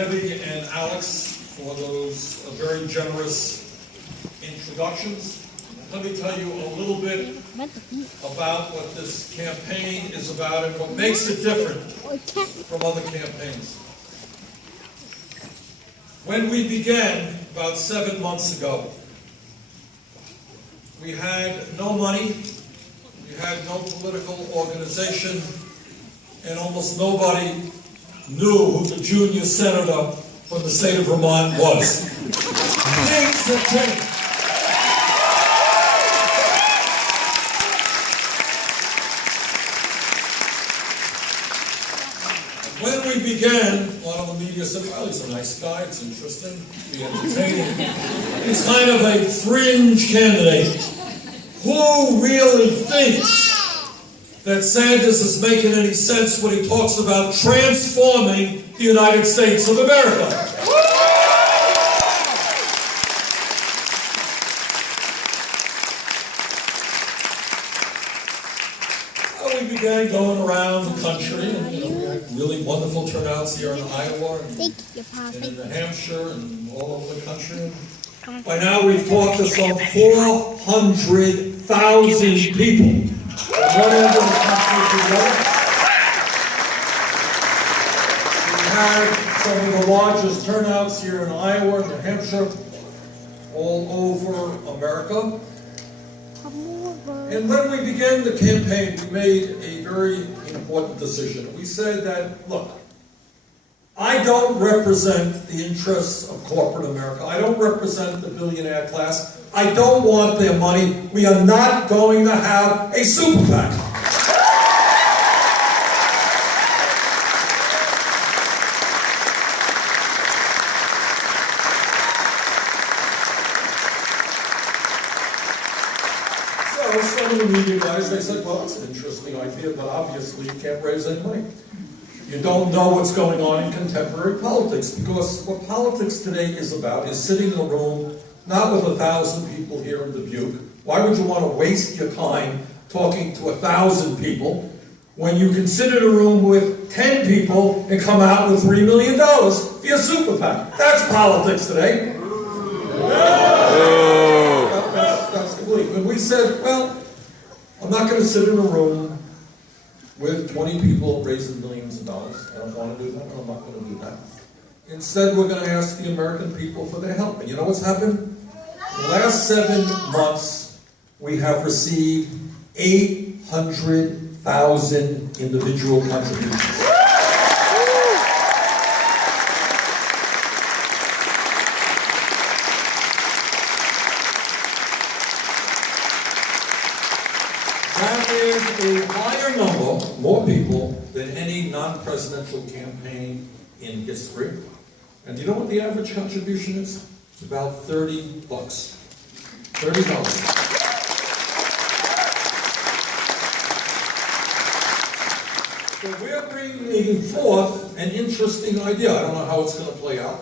Debbie and Alex for those very generous introductions. Let me tell you a little bit about what this campaign is about and what makes it different from other campaigns. When we began about 7 months ago, we had no money, we had no political organization, and almost nobody knew who the junior senator from the state of Vermont was. Things have changed. When we began, a lot of the media said, well, he's a nice guy, it's interesting, be entertaining. He's kind of a fringe candidate. Who really thinks that Sanders is making any sense when he talks about transforming the United States of America? Well, we began going around the country, and we had really wonderful turnouts here in Iowa and in New Hampshire and all over the country. By now we've talked to some 400,000 people. One end of the country to the other. We had some of the largest turnouts here in Iowa, New Hampshire, all over America. And when we began the campaign, we made a very important decision. We said that, look, I don't represent the interests of corporate America. I don't represent the billionaire class. I don't want their money. We are not going to have a super PAC. So some of the media guys, they said, well, that's an interesting idea, but obviously you can't raise any money. You don't know what's going on in contemporary politics, because what politics today is about is sitting in a room, not with 1,000 people here in Dubuque. Why would you want to waste your time talking to 1,000 people when you can sit in a room with 10 people and come out with $3 million via super PAC? That's politics today. That's the belief. And we said, well, I'm not going to sit in a room with 20 people raising millions of dollars. I don't want to do that, and I'm not going to do that. Instead, we're going to ask the American people for their help. And you know what's happened? In the last 7 months, we have received 800,000 individual contributions. That is a higher number, more people, than any non-presidential campaign in history. And do you know what the average contribution is? It's about $30. $30. So we're bringing forth an interesting idea. I don't know how it's going to play out.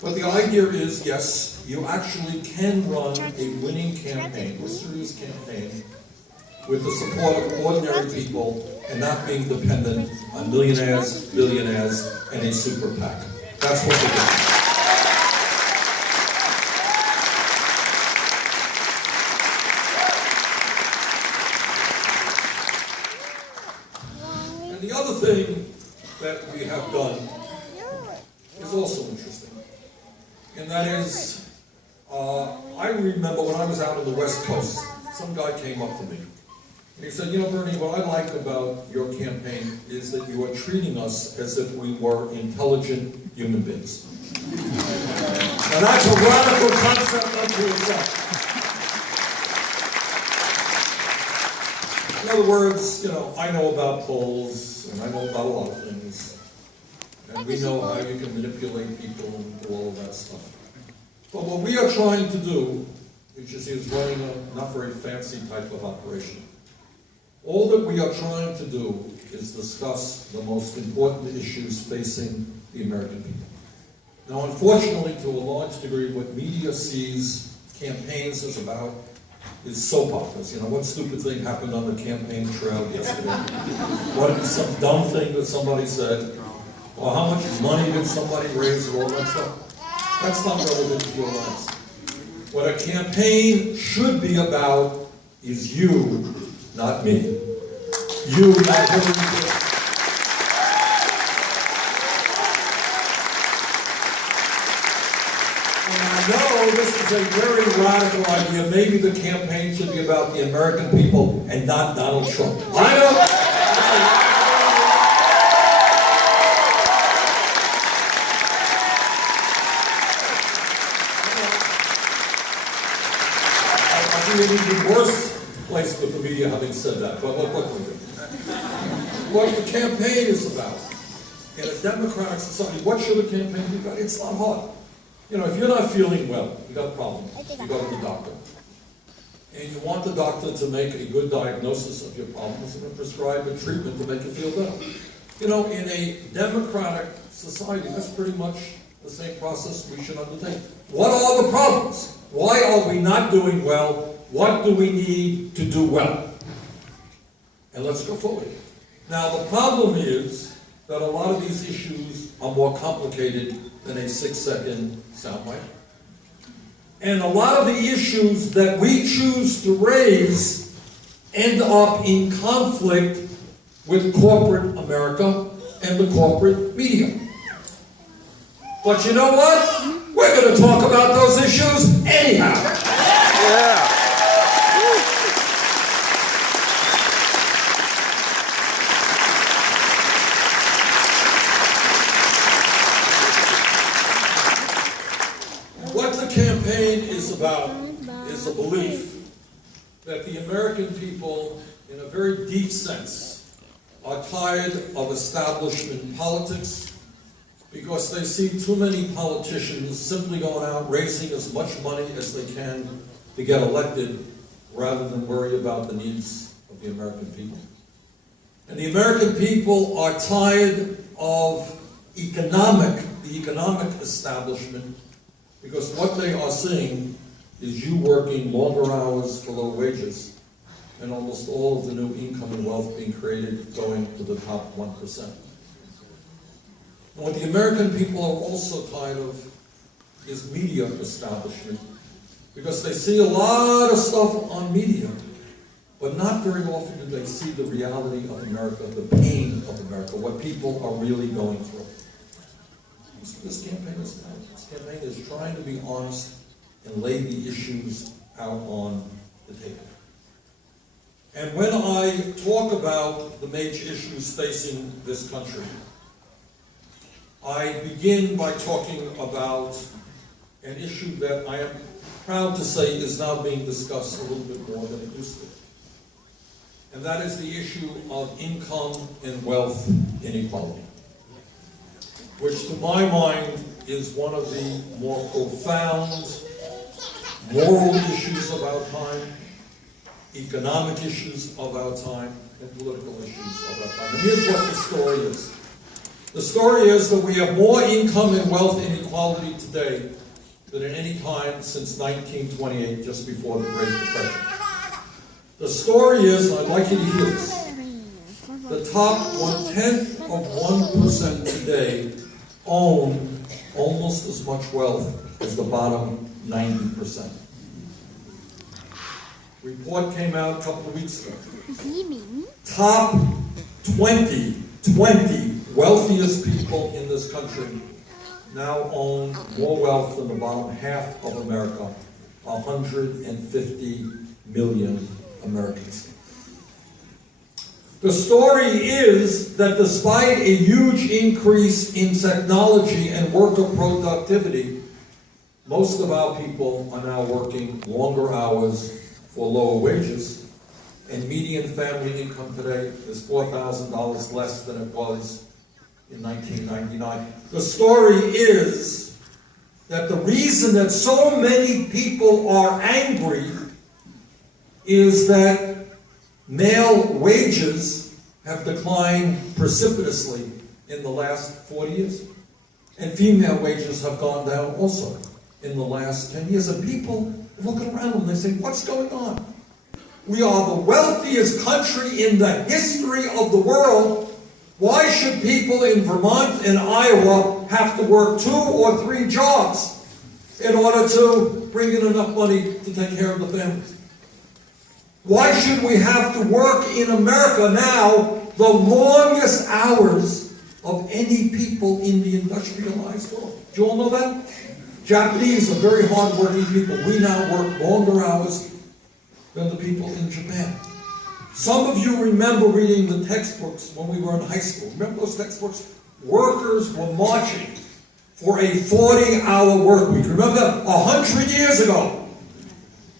But the idea is, yes, you actually can run a winning campaign, a serious campaign, with the support of ordinary people and not being dependent on millionaires, billionaires, and a super PAC. That's what we're doing. And the other thing that we have done is also interesting. And that is, I remember when I was out on the West Coast, some guy came up to me. And he said, you know, Bernie, what I like about your campaign is that you are treating us as if we were intelligent human beings. Now that's a radical concept unto itself. In other words, you know, I know about polls, and I know about a lot of things, and we know how you can manipulate people and do all of that stuff. But what we are trying to do, which is running a not very fancy type of operation, all that we are trying to do is discuss the most important issues facing the American people. Now, unfortunately, to a large degree, what media sees campaigns as about is soap operas. You know, what stupid thing happened on the campaign trail yesterday? What some dumb thing that somebody said? or how much money did somebody raise, or all that stuff. That's not relevant to your lives. What a campaign should be about is you, not me. You, not Hillary Clinton. And I know this is a very radical idea. Maybe the campaign should be about the American people and not Donald Trump. I know. I think it would be worse place with the media having said that, but look what we do. What the campaign is about, in a democratic society, what should a campaign be about? It's not hard. You know, if you're not feeling well, you got a problem, you go to the doctor. And you want the doctor to make a good diagnosis of your problems and prescribe a treatment to make you feel better. You know, in a democratic society, that's pretty much the same process we should undertake. What are the problems? Why are we not doing well? What do we need to do well? And let's go forward. Now, the problem is that a lot of these issues are more complicated than a 6-second soundbite. And a lot of the issues that we choose to raise end up in conflict with corporate America and the corporate media. But you know what? We're going to talk about those issues anyhow. Yeah. What the campaign is about is a belief that the American people, in a very deep sense, are tired of establishment politics, because they see too many politicians simply going out raising as much money as they can to get elected rather than worry about the needs of the American people. And the American people are tired of the economic establishment, because what they are seeing is you working longer hours for low wages, and almost all of the new income and wealth being created going to the top 1%. And what the American people are also tired of is media establishment, because they see a lot of stuff on media, but not very often do they see the reality of America, the pain of America, what people are really going through. So this campaign is about. This campaign is trying to be honest and lay the issues out on the table. And when I talk about the major issues facing this country, I begin by talking about an issue that I am proud to say is now being discussed a little bit more than it used to. And that is the issue of income and wealth inequality, which to my mind is one of the more profound moral issues of our time, economic issues of our time, and political issues of our time. And here's what the story is. The story is that we have more income and wealth inequality today than at any time since 1928, just before the Great Depression. The story is, and I'd like you to hear this, the top 0.1% today own almost as much wealth as the bottom 90%. Report came out a couple of weeks ago. Top 20 wealthiest people in this country now own more wealth than the bottom half of America, 150 million Americans. The story is that despite a huge increase in technology and worker productivity, most of our people are now working longer hours for lower wages, and median family income today is $4,000 less than it was in 1999. The story is that the reason that so many people are angry is that male wages have declined precipitously in the last 40 years. And female wages have gone down also in the last 10 years. And people look around and they say, what's going on? We are the wealthiest country in the history of the world, Why should people in Vermont and Iowa have to work 2 or 3 jobs in order to bring in enough money to take care of the families? Why should we have to work in America now the longest hours of any people in the industrialized world? Do you all know that? Japanese are very hard-working people. We now work longer hours than the people in Japan. Some of you remember reading the textbooks when we were in high school. Remember those textbooks? Workers were marching for a 40-hour work week. Remember that? 100 years ago.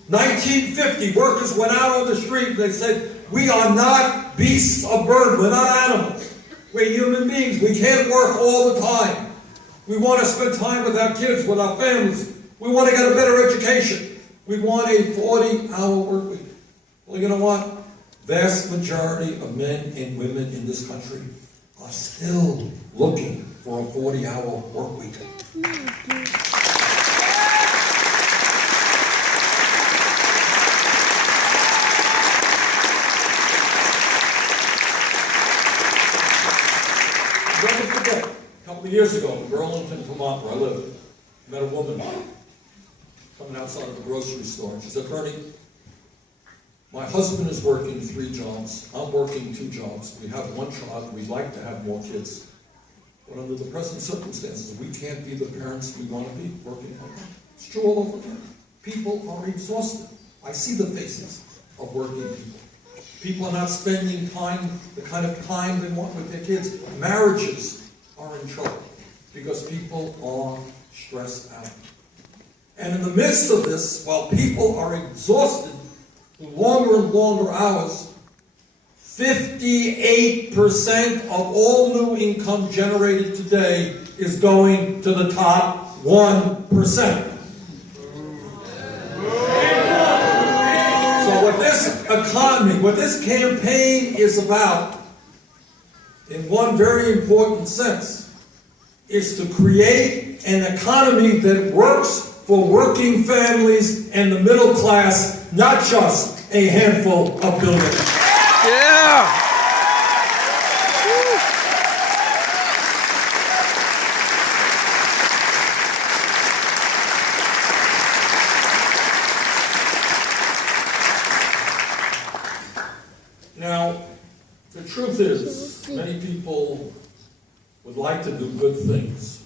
1950, workers went out on the street. They said, we are not beasts of burden. We're not animals. We're human beings. We can't work all the time. We want to spend time with our kids, with our families. We want to get a better education. We want a 40-hour work week. Well, you know what? Vast majority of men and women in this country are still looking for a 40-hour work week. Never forget, a couple of years ago in Burlington, Vermont, where I live, I met a woman coming outside of a grocery store. She said, Bernie, my husband is working 3 jobs. I'm working 2 jobs. We have 1 child. We'd like to have more kids. But under the present circumstances, we can't be the parents we want to be working hard. It's true all over again. People are exhausted. I see the faces of working people. People are not spending time, the kind of time they want with their kids. Marriages are in trouble because people are stressed out. And in the midst of this, while people are exhausted, longer and longer hours, 58% of all new income generated today is going to the top 1%. So what this economy, what this campaign is about, in one very important sense, is to create an economy that works for working families and the middle class, not just a handful of billionaires. Yeah! Now, the truth is, many people would like to do good things,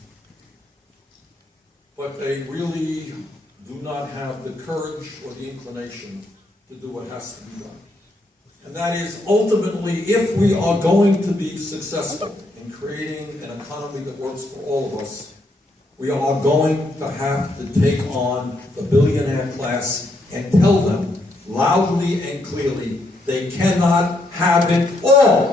but they really do not have the courage or the inclination to do what has to be done. And that is, ultimately, if we are going to be successful in creating an economy that works for all of us, we are going to have to take on the billionaire class and tell them loudly and clearly they cannot have it all.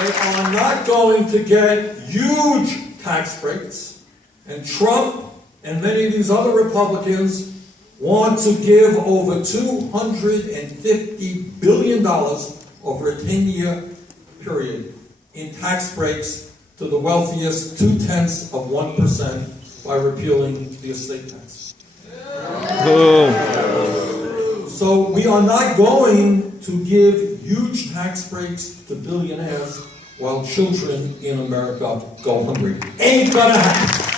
They are not going to get huge tax breaks, and Trump and many of these other Republicans want to give over $250 billion over a 10-year period in tax breaks to the wealthiest 0.2% by repealing the estate tax. Boom. So we are not going to give huge tax breaks to billionaires while children in America go hungry. Ain't gonna happen.